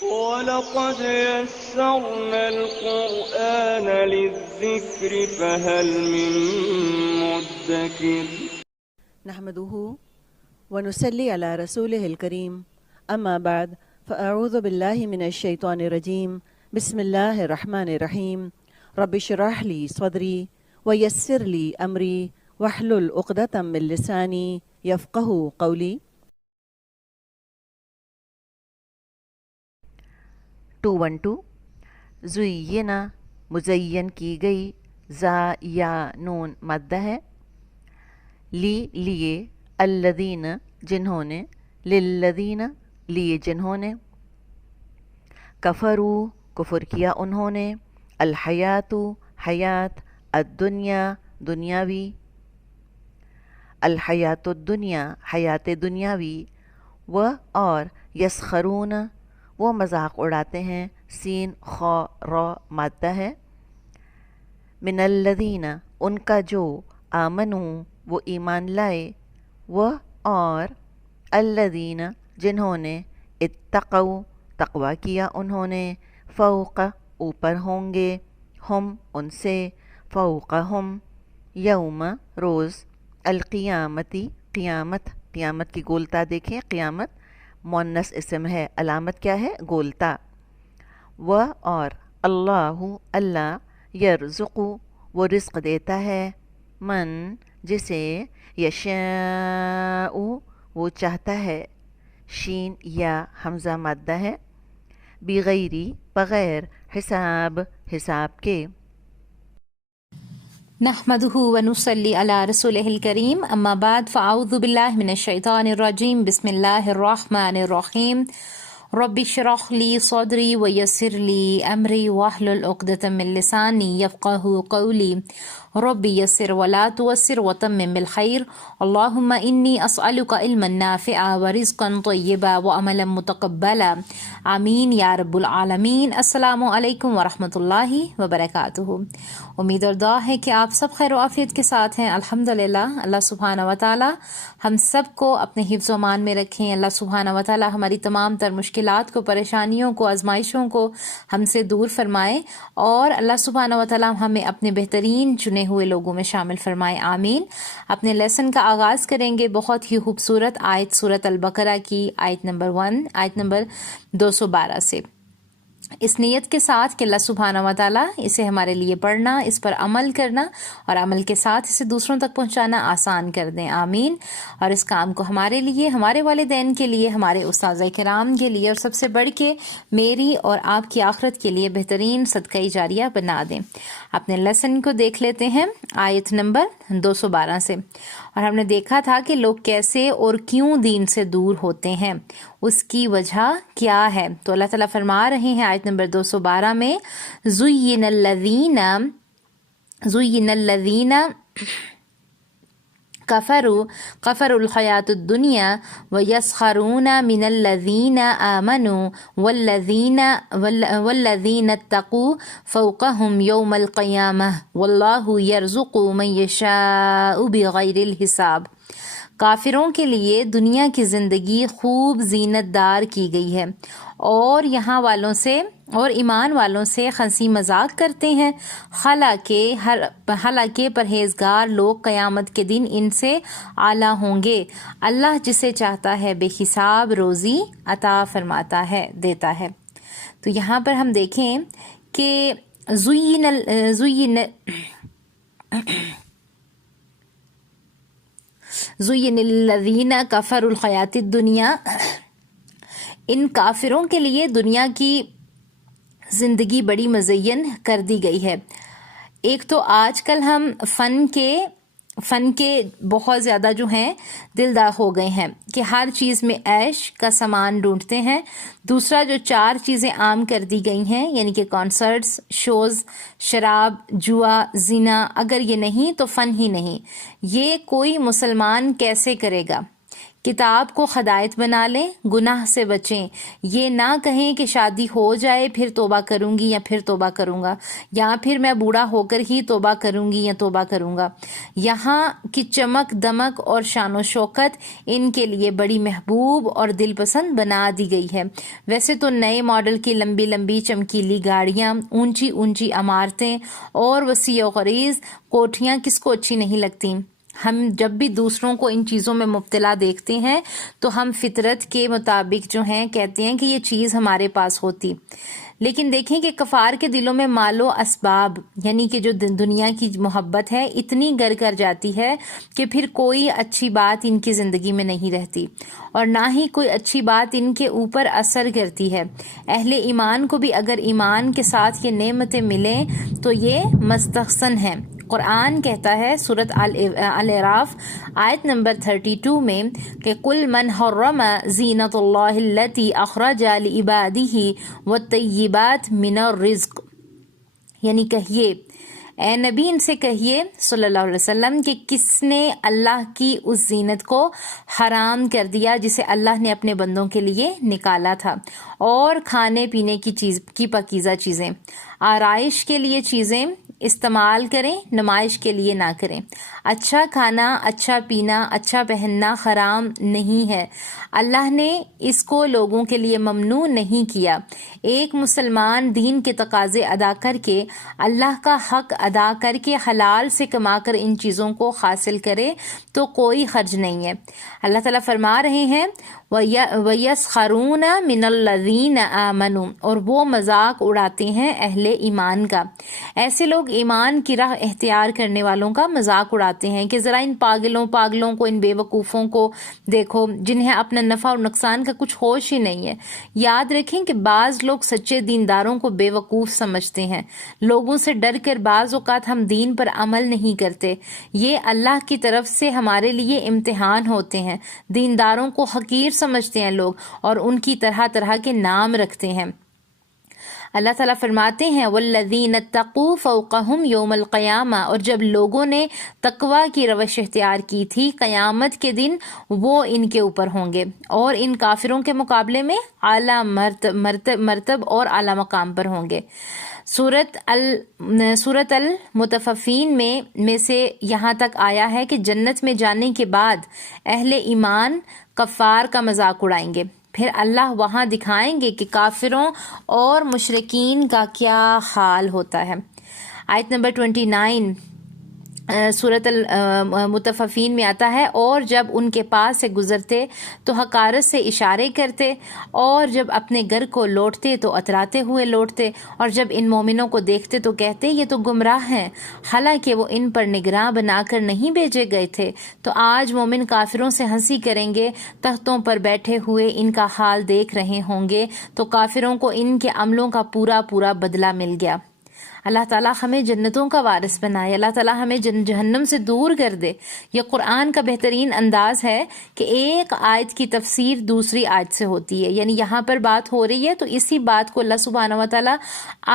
وَلَقَدْ يَسَّرْنَا الْقُرْآنَ لِلذِّكْرِ فَهَلْ مِن مُّدَّكِرٍ نحمده ونصلي على رسوله الكريم أما بعد فأعوذ بالله من الشيطان الرجيم بسم الله الرحمن الرحيم رب اشرح لي صدري ويسر لي أمري واحلل عقدة من لساني يفقه قولي 212 زُیّنَ مزین کی گئی زا یا نون مدہ ہے لیے الذین جنہوں نے للذین لیے جنہوں نے کفرو کفر کیا انہوں نے الحیات حیات الدنیا دنیاوی الحیات الدنیا حیات دنیاوی و اور یسخرون وہ مذاق اڑاتے ہیں سین خا را مادہ ہے من الذین ان کا جو آمنو وہ ایمان لائے وہ اور الذین جنہوں نے اتقوا تقوی کیا انہوں نے فوق اوپر ہوں گے ہم ان سے فوقہم یوم روز القیامتی قیامت کی گولتا دیکھیں قیامت مؤنث اسم ہے علامت کیا ہے گولتا و اور اللہ یرزق وہ رزق دیتا ہے من جسے یشاء وہ چاہتا ہے شین یا حمزہ مادہ ہے بغیری بغیر حساب کے نحمده ونصلي على رسوله الكريم أما بعد فأعوذ بالله من الشيطان الرجيم بسم الله الرحمن الرحيم رب اشرح لي صدري ويسر لي أمري واحلل عقدة من لساني يفقه قولي رب يسر ولا توسر وتمم بالخير اللهم إني أسألك علما نافعا ورزقا طيبا وعملا متقبلا آمین یا رب العالمین۔ السلام علیکم ورحمۃ اللہ وبرکاتہ۔ امید اور دعا ہے کہ آپ سب خیر و عافیت کے ساتھ ہیں۔ الحمدللہ اللہ سبحانہ و تعالی ہم سب کو اپنے حفظ و امان میں رکھیں۔ اللہ سبحانہ و تعالی ہماری تمام تر مشکلات کو، پریشانیوں کو، آزمائشوں کو ہم سے دور فرمائے اور اللہ سبحانہ و تعالی ہمیں اپنے بہترین چنے ہوئے لوگوں میں شامل فرمائے، آمین۔ اپنے لیسن کا آغاز کریں گے بہت ہی خوبصورت آیت سورۃ البقرہ کی آیت نمبر 1 آیت نمبر 212 سے، اس نیت کے ساتھ کہ اللہ سبحانہ و تعالیٰ اسے ہمارے لیے پڑھنا، اس پر عمل کرنا اور عمل کے ساتھ اسے دوسروں تک پہنچانا آسان کر دیں، آمین۔ اور اس کام کو ہمارے لیے، ہمارے والدین کے لیے، ہمارے اساتذہ کرام کے لیے اور سب سے بڑھ کے میری اور آپ کی آخرت کے لیے بہترین صدقہ جاریہ بنا دیں۔ اپنے لیسن کو دیکھ لیتے ہیں آیت نمبر 212 سے۔ اور ہم نے دیکھا تھا کہ لوگ کیسے اور کیوں دین سے دور ہوتے ہیں، اس کی وجہ کیا ہے۔ تو اللہ تعالیٰ فرما رہے ہیں آیت نمبر 212 میں زُیِّنَ الَّذِینَ کفروا الحیاۃ الدنیا ویسخرون من الذین آمنوا والذین اتقوا فوقہم یوم القیامہ واللہ یرزق من یشاء بغیر الحساب۔ کافروں کے لیے دنیا کی زندگی خوب زینت دار کی گئی ہے اور یہاں والوں سے اور ایمان والوں سے ہنسی مذاق کرتے ہیں، حالانکہ پرہیزگار لوگ قیامت کے دن ان سے اعلیٰ ہوں گے۔ اللہ جسے چاہتا ہے بے حساب روزی عطا فرماتا ہے، دیتا ہے۔ تو یہاں پر ہم دیکھیں کہ زُیِّنَ الَّذِینَ کفروا الحیاۃ الدنیا، ان کافروں کے لیے دنیا کی زندگی بڑی مزین کر دی گئی ہے۔ ایک تو آج کل ہم فن کے بہت زیادہ جو ہیں دلدار ہو گئے ہیں کہ ہر چیز میں عیش کا سامان ڈھونڈتے ہیں۔ دوسرا جو 4 چیزیں عام کر دی گئی ہیں یعنی کہ کانسرٹس، شوز، شراب، جوا، زنا، اگر یہ نہیں تو فن ہی نہیں۔ یہ کوئی مسلمان کیسے کرے گا کتاب کو خدائت بنا لیں، گناہ سے بچیں، یہ نہ کہیں کہ شادی ہو جائے پھر توبہ کروں گی یا پھر توبہ کروں گا، یا پھر میں بوڑھا ہو کر ہی توبہ کروں گی یا توبہ کروں گا۔ یہاں کی چمک دمک اور شان و شوکت ان کے لیے بڑی محبوب اور دل پسند بنا دی گئی ہے۔ ویسے تو نئے ماڈل کی لمبی لمبی چمکیلی گاڑیاں، اونچی اونچی عمارتیں اور وسیع و غریض کوٹھیاں کس کو اچھی نہیں لگتی؟ ہم جب بھی دوسروں کو ان چیزوں میں مبتلا دیکھتے ہیں تو ہم فطرت کے مطابق جو ہیں کہتے ہیں کہ یہ چیز ہمارے پاس ہوتی، لیکن دیکھیں کہ کفار کے دلوں میں مال و اسباب یعنی کہ جو دنیا کی محبت ہے اتنی گر کر جاتی ہے کہ پھر کوئی اچھی بات ان کی زندگی میں نہیں رہتی اور نہ ہی کوئی اچھی بات ان کے اوپر اثر کرتی ہے۔ اہل ایمان کو بھی اگر ایمان کے ساتھ یہ نعمتیں ملیں تو یہ مستحسن ہیں۔ قرآن کہتا ہے سورۃ الاعراف آیت نمبر 32 میں کہ قل من حرم زینۃ اللہ التی اخرج لعبادہ والطیبات من الرزق، یعنی کہیے اے نبی ان سے کہیے صلی اللہ علیہ وسلم کہ کس نے اللہ کی اس زینت کو حرام کر دیا جسے اللہ نے اپنے بندوں کے لیے نکالا تھا، اور کھانے پینے کی پاکیزہ چیزیں، آرائش کے لیے چیزیں استعمال کریں، نمائش کے لیے نہ کریں۔ اچھا کھانا، اچھا پینا، اچھا پہننا حرام نہیں ہے، اللہ نے اس کو لوگوں کے لیے ممنوع نہیں کیا۔ ایک مسلمان دین کے تقاضے ادا کر کے، اللہ کا حق ادا کر کے، حلال سے کما کر ان چیزوں کو حاصل کرے تو کوئی حرج نہیں ہے۔ اللہ تعالیٰ فرما رہے ہیں وَيَسْخَرُونَ مِنَ الَّذِينَ آمَنُوا، اور وہ مذاق اڑاتے ہیں اہل ایمان کا۔ ایسے لوگ ایمان کی راہ اختیار کرنے والوں کا مذاق اڑاتے ہیں کہ ذرا ان پاگلوں کو، ان بے وقوفوں کو دیکھو جنہیں اپنا نفع اور نقصان کا کچھ ہوش ہی نہیں ہے۔ یاد رکھیں کہ بعض لوگ سچے دینداروں کو بے وقوف سمجھتے ہیں۔ لوگوں سے ڈر کر بعض اوقات ہم دین پر عمل نہیں کرتے، یہ اللہ کی طرف سے ہمارے لیے امتحان ہوتے ہیں۔ دینداروں کو حقیر سمجھتے ہیں لوگ اور ان کی طرح طرح کے نام رکھتے ہیں۔ اللہ تعالیٰ فرماتے ہیں والذین اتقوا فوقہم یوم القیامہ، اور جب لوگوں نے تقوی کی روش اختیار کی تھی قیامت کے دن وہ ان کے اوپر ہوں گے، اور ان کافروں کے مقابلے میں اعلیٰ مرتب اور اعلیٰ مقام پر ہوں گے۔ سورۃ المطففین میں سے یہاں تک آیا ہے کہ جنت میں جانے کے بعد اہل ایمان کفار کا مذاق اڑائیں گے، پھر اللہ وہاں دکھائیں گے کہ کافروں اور مشرکین کا کیا حال ہوتا ہے۔ آیت نمبر 29 سورۃ المطففین میں آتا ہے اور جب ان کے پاس سے گزرتے تو حقارت سے اشارے کرتے، اور جب اپنے گھر کو لوٹتے تو اتراتے ہوئے لوٹتے، اور جب ان مومنوں کو دیکھتے تو کہتے یہ تو گمراہ ہیں، حالانکہ وہ ان پر نگراں بنا کر نہیں بھیجے گئے تھے۔ تو آج مومن کافروں سے ہنسی کریں گے، تختوں پر بیٹھے ہوئے ان کا حال دیکھ رہے ہوں گے تو کافروں کو ان کے عملوں کا پورا بدلہ مل گیا۔ اللہ تعالیٰ ہمیں جنتوں کا وارث بنائے، اللہ تعالیٰ ہمیں جہنم سے دور کر دے۔ یہ قرآن کا بہترین انداز ہے کہ ایک آیت کی تفسیر دوسری آیت سے ہوتی ہے، یعنی یہاں پر بات ہو رہی ہے تو اسی بات کو اللہ سبحانہ و تعالیٰ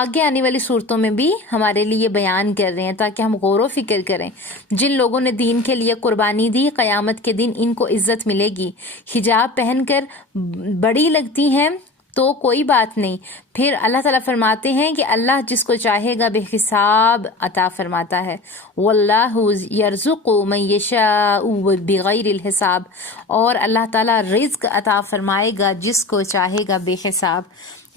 آگے آنے والی صورتوں میں بھی ہمارے لیے بیان کر رہے ہیں تاکہ ہم غور و فکر کریں۔ جن لوگوں نے دین کے لیے قربانی دی قیامت کے دن ان کو عزت ملے گی۔ حجاب پہن کر بڑی لگتی ہیں تو کوئی بات نہیں، پھر اللہ تعالیٰ فرماتے ہیں کہ اللہ جس کو چاہے گا بے حساب عطا فرماتا ہے، واللہ یرزق من یشاء بغیر الحساب، اور اللہ تعالیٰ رزق عطا فرمائے گا جس کو چاہے گا بے حساب۔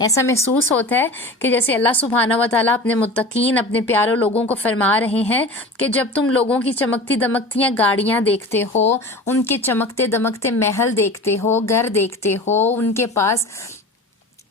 ایسا محسوس ہوتا ہے کہ جیسے اللہ سبحانہ و تعالیٰ اپنے متقین، اپنے پیارے لوگوں کو فرما رہے ہیں کہ جب تم لوگوں کی چمکتی دمکتیاں گاڑیاں دیکھتے ہو، ان کے چمکتے دمکتے محل دیکھتے ہو، گھر دیکھتے ہو، ان کے پاس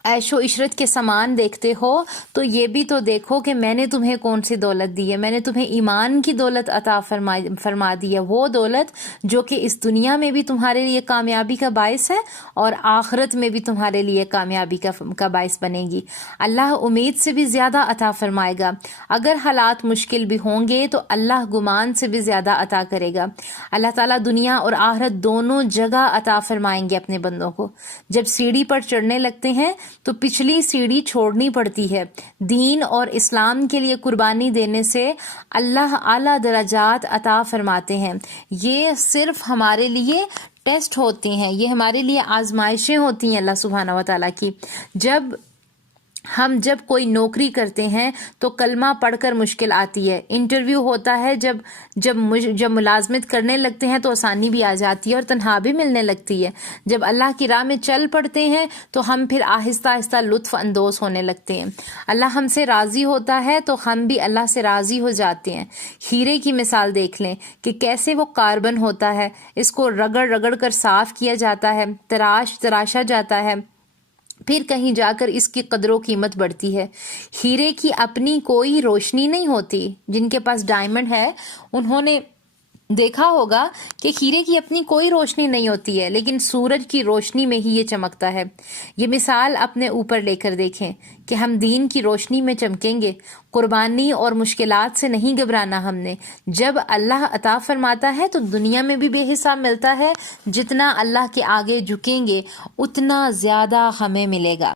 عیش و عشرت کے سامان دیکھتے ہو، تو یہ بھی تو دیکھو کہ میں نے تمہیں کون سی دولت دی ہے۔ میں نے تمہیں ایمان کی دولت عطا فرما دی ہے، وہ دولت جو کہ اس دنیا میں بھی تمہارے لیے کامیابی کا باعث ہے اور آخرت میں بھی تمہارے لیے کامیابی کا باعث بنے گی۔ اللہ امید سے بھی زیادہ عطا فرمائے گا، اگر حالات مشکل بھی ہوں گے تو اللہ گمان سے بھی زیادہ عطا کرے گا۔ اللہ تعالیٰ دنیا اور آخرت دونوں جگہ عطا فرمائیں گے اپنے بندوں کو۔ جب سیڑھی پر چڑھنے لگتے ہیں تو پچھلی سیڑھی چھوڑنی پڑتی ہے۔ دین اور اسلام کے لیے قربانی دینے سے اللہ اعلیٰ درجات عطا فرماتے ہیں۔ یہ صرف ہمارے لیے ٹیسٹ ہوتے ہیں، یہ ہمارے لیے آزمائشیں ہوتی ہیں اللہ سبحانہ و تعالیٰ کی۔ جب کوئی نوکری کرتے ہیں تو کلمہ پڑھ کر مشکل آتی ہے، انٹرویو ہوتا ہے، جب ملازمت کرنے لگتے ہیں تو آسانی بھی آ جاتی ہے اور تنخواہ بھی ملنے لگتی ہے۔ جب اللہ کی راہ میں چل پڑتے ہیں تو ہم پھر آہستہ آہستہ لطف اندوز ہونے لگتے ہیں۔ اللہ ہم سے راضی ہوتا ہے تو ہم بھی اللہ سے راضی ہو جاتے ہیں۔ ہیرے کی مثال دیکھ لیں کہ کیسے وہ کاربن ہوتا ہے، اس کو رگڑ رگڑ کر صاف کیا جاتا ہے، تراشا جاتا ہے، پھر کہیں جا کر اس کی قدر و قیمت بڑھتی ہے۔ ہیرے کی اپنی کوئی روشنی نہیں ہوتی۔ جن کے پاس ڈائمنڈ ہے انہوں نے دیکھا ہوگا کہ ہیرے کی اپنی کوئی روشنی نہیں ہوتی ہے، لیکن سورج کی روشنی میں ہی یہ چمکتا ہے۔ یہ مثال اپنے اوپر لے کر دیکھیں کہ ہم دین کی روشنی میں چمکیں گے۔ قربانی اور مشکلات سے نہیں گھبرانا ہم نے۔ جب اللہ عطا فرماتا ہے تو دنیا میں بھی بے حساب ملتا ہے، جتنا اللہ کے آگے جھکیں گے اتنا زیادہ ہمیں ملے گا۔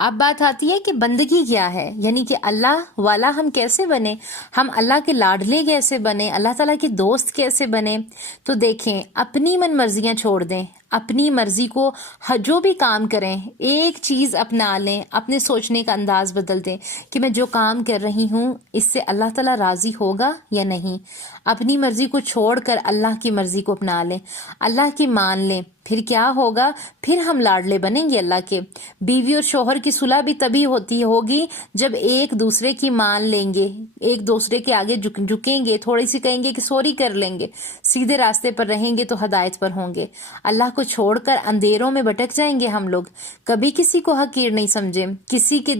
اب بات آتی ہے کہ بندگی کیا ہے، یعنی کہ اللہ والا ہم کیسے بنے، ہم اللہ کے لاڈلے کیسے بنے، اللہ تعالیٰ کے دوست کیسے بنے۔ تو دیکھیں، اپنی من مرضیاں چھوڑ دیں، اپنی مرضی کو جو بھی کام کریں ایک چیز اپنا لیں، اپنے سوچنے کا انداز بدل دیں کہ میں جو کام کر رہی ہوں اس سے اللہ تعالیٰ راضی ہوگا یا نہیں۔ اپنی مرضی کو چھوڑ کر اللہ کی مرضی کو اپنا لیں، اللہ کی مان لیں، پھر کیا ہوگا، پھر ہم لاڈلے بنیں گے اللہ کے۔ بیوی اور شوہر کی صلح بھی تبھی ہوگی جب ایک دوسرے کی مان لیں گے، ایک دوسرے کے آگے جھکیں گے، تھوڑی سی کہیں گے کہ سوری کر لیں گے، سیدھے راستے پر رہیں گے تو ہدایت پر ہوں گے۔ اللہ کو چھوڑ کر اندھیروں میں بھٹک جائیں گے ہم لوگ۔ کبھی کسی کو حقیر نہیں سمجھیں، کسی کے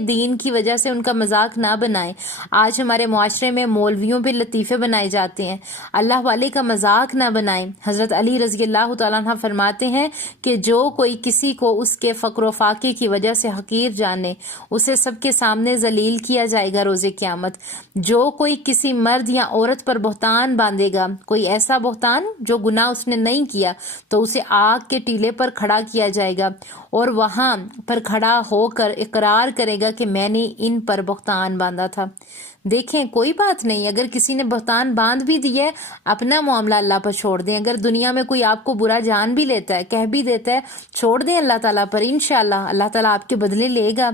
دین کی وجہ سے ان کا مذاق نہ بنائیں۔ آج ہمارے معاشرے میں مولویوں پہ لطیفے بنائے جاتے ہیں، اللہ والے کا مذاق نہ بنائیں۔ حضرت علی رضی اللہ تعالیٰ عنہ فرماتے ہیں کہ جو کوئی کسی کو اس کے فقر و فاقے کی وجہ سے حقیر جانے، اسے سب کے سامنے ذلیل کیا جائے گا روز قیامت۔ جو کوئی کسی مرد یا عورت پر بہتان باندھے گا، کوئی ایسا بہتان جو گناہ اس نے نہیں کیا، تو اسے آگ کے ٹیلے پر کھڑا کیا جائے گا اور وہاں پر کھڑا ہو کر اقرار کرے گا کہ میں نے ان پر بہتان باندھا تھا۔ دیکھیں، کوئی بات نہیں، اگر کسی نے بہتان باندھ بھی دی ہے، اپنا معاملہ اللہ پر چھوڑ دیں۔ اگر دنیا میں کوئی آپ کو برا جان بھی لیتا ہے، کہہ بھی دیتا ہے، چھوڑ دیں اللہ تعالیٰ پر، انشاءاللہ اللہ تعالیٰ آپ کے بدلے لے گا۔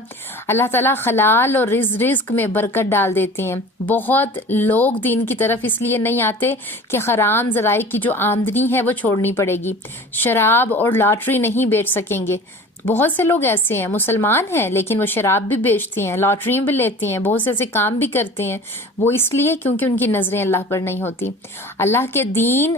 اللہ تعالیٰ حلال اور رزق میں برکت ڈال دیتے ہیں۔ بہت لوگ دین کی طرف اس لیے نہیں آتے کہ حرام ذرائع کی جو آمدنی ہے وہ چھوڑنی پڑے گی، شراب اور لاٹری نہیں بیچ سکیں گے۔ بہت سے لوگ ایسے ہیں، مسلمان ہیں لیکن وہ شراب بھی بیچتے ہیں، لاٹریاں بھی لیتے ہیں، بہت سے ایسے کام بھی کرتے ہیں۔ وہ اس لیے کیونکہ ان کی نظریں اللہ پر نہیں ہوتی۔ اللہ کے دین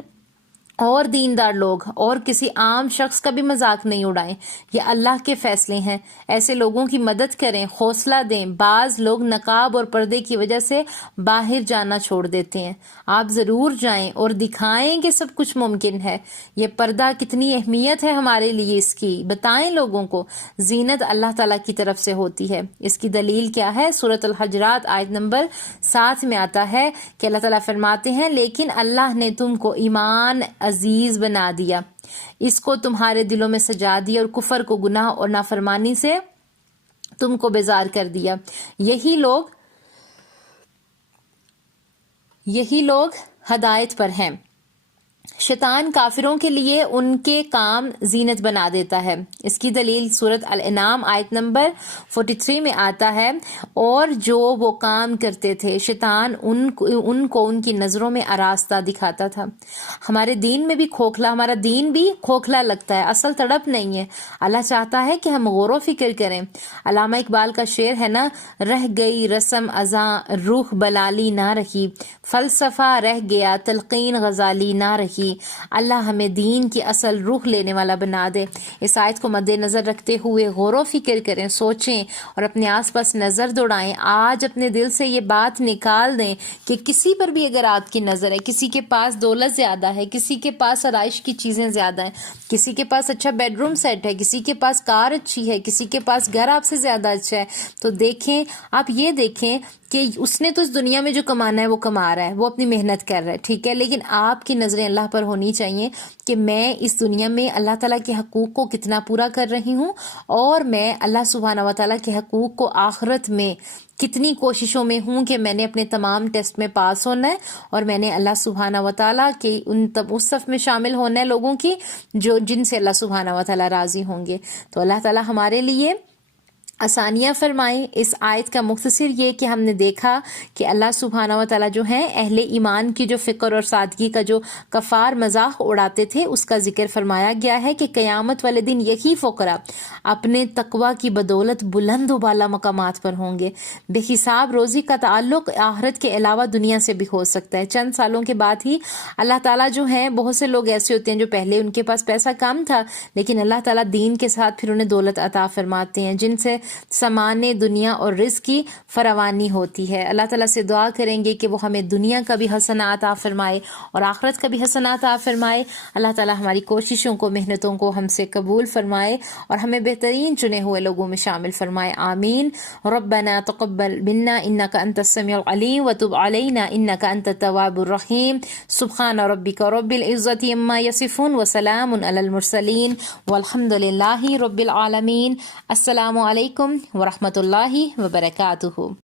اور دیندار لوگ اور کسی عام شخص کا بھی مذاق نہیں اڑائیں، یہ اللہ کے فیصلے ہیں۔ ایسے لوگوں کی مدد کریں، حوصلہ دیں۔ بعض لوگ نقاب اور پردے کی وجہ سے باہر جانا چھوڑ دیتے ہیں، آپ ضرور جائیں اور دکھائیں کہ سب کچھ ممکن ہے۔ یہ پردہ کتنی اہمیت ہے ہمارے لیے، اس کی بتائیں لوگوں کو۔ زینت اللہ تعالیٰ کی طرف سے ہوتی ہے۔ اس کی دلیل کیا ہے؟ سورۃ الحجرات آیت نمبر 7 میں آتا ہے کہ اللہ تعالیٰ فرماتے ہیں، لیکن اللہ نے تم کو ایمان عزیز بنا دیا، اس کو تمہارے دلوں میں سجا دیا اور کفر کو، گناہ اور نافرمانی سے تم کو بیزار کر دیا۔ یہی لوگ ہدایت پر ہیں۔ شیطان کافروں کے لیے ان کے کام زینت بنا دیتا ہے۔ اس کی دلیل سورۃ الانعام آیت نمبر 43 میں آتا ہے، اور جو وہ کام کرتے تھے شیطان ان کو ان کی نظروں میں آراستہ دکھاتا تھا۔ ہمارا دین بھی کھوکھلا لگتا ہے، اصل تڑپ نہیں ہے۔ اللہ چاہتا ہے کہ ہم غور و فکر کریں۔ علامہ اقبال کا شعر ہے نا، رہ گئی رسم ازاں روح بلالی نہ رہی، فلسفہ رہ گیا تلقین غزالی نہ رہی۔ اللہ ہمیں دین کی اصل روح لینے والا بنا دے۔ اس آیت کو مد نظر رکھتے ہوئے غور و فکر کریں، سوچیں اور اپنے آس پاس نظر دوڑائیں۔ آج اپنے دل سے یہ بات نکال دیں کہ کسی پر بھی اگر آپ کی نظر ہے، کسی کے پاس دولت زیادہ ہے، کسی کے پاس آرائش کی چیزیں زیادہ ہیں، کسی کے پاس اچھا بیڈ روم سیٹ ہے، کسی کے پاس کار اچھی ہے، کسی کے پاس گھر آپ سے زیادہ اچھا ہے، تو دیکھیں، آپ یہ دیکھیں کہ اس نے تو اس دنیا میں جو کمانا ہے وہ کما رہا ہے، وہ اپنی محنت کر رہا ہے، ٹھیک ہے، لیکن آپ کی نظریں اللہ پر ہونی چاہیے کہ میں اس دنیا میں اللہ تعالیٰ کے حقوق کو کتنا پورا کر رہی ہوں، اور میں اللہ سبحانہ و تعالیٰ کے حقوق کو آخرت میں کتنی کوششوں میں ہوں کہ میں نے اپنے تمام ٹیسٹ میں پاس ہونا ہے اور میں نے اللہ سبحانہ و تعالیٰ کے اس صف میں شامل ہونا ہے لوگوں کی جن سے اللہ سبحانہ و تعالیٰ راضی ہوں گے۔ تو اللہ تعالیٰ ہمارے لیے آسانیاں فرمائیں۔ اس آیت کا مختصر یہ کہ ہم نے دیکھا کہ اللہ سبحانہ و تعالیٰ جو ہیں اہل ایمان کی جو فکر اور سادگی کا جو کفار مذاق اڑاتے تھے اس کا ذکر فرمایا گیا ہے کہ قیامت والے دن یہی فقراء اپنے تقوی کی بدولت بلند و بالا مقامات پر ہوں گے۔ بے حساب روزی کا تعلق آخرت کے علاوہ دنیا سے بھی ہو سکتا ہے۔ چند سالوں کے بعد ہی اللہ تعالیٰ جو ہیں، بہت سے لوگ ایسے ہوتے ہیں جو پہلے ان کے پاس پیسہ کم تھا لیکن اللہ تعالیٰ دین کے ساتھ پھر انہیں دولت عطا فرماتے ہیں جن سے سامان دنیا اور رزق کی فراوانی ہوتی ہے۔ اللہ تعالیٰ سے دعا کریں گے کہ وہ ہمیں دنیا کا بھی حسنہ عطا فرمائے اور آخرت کا بھی حسنہ عطا فرمائے۔ اللہ تعالیٰ ہماری کوششوں کو، محنتوں کو ہم سے قبول فرمائے اور ہمیں بہترین چنے ہوئے لوگوں میں شامل فرمائے، آمین۔ ربنا تقبل منا انک انت السمیع العلیم وتب علینا انک انت التواب الرحیم۔ سبحان ربک رب العزۃ عما یصفون وسلام علی المرسلین والحمد للہ رب العالمین۔ السلام علیکم ورحمۃ اللہ وبرکاتہ۔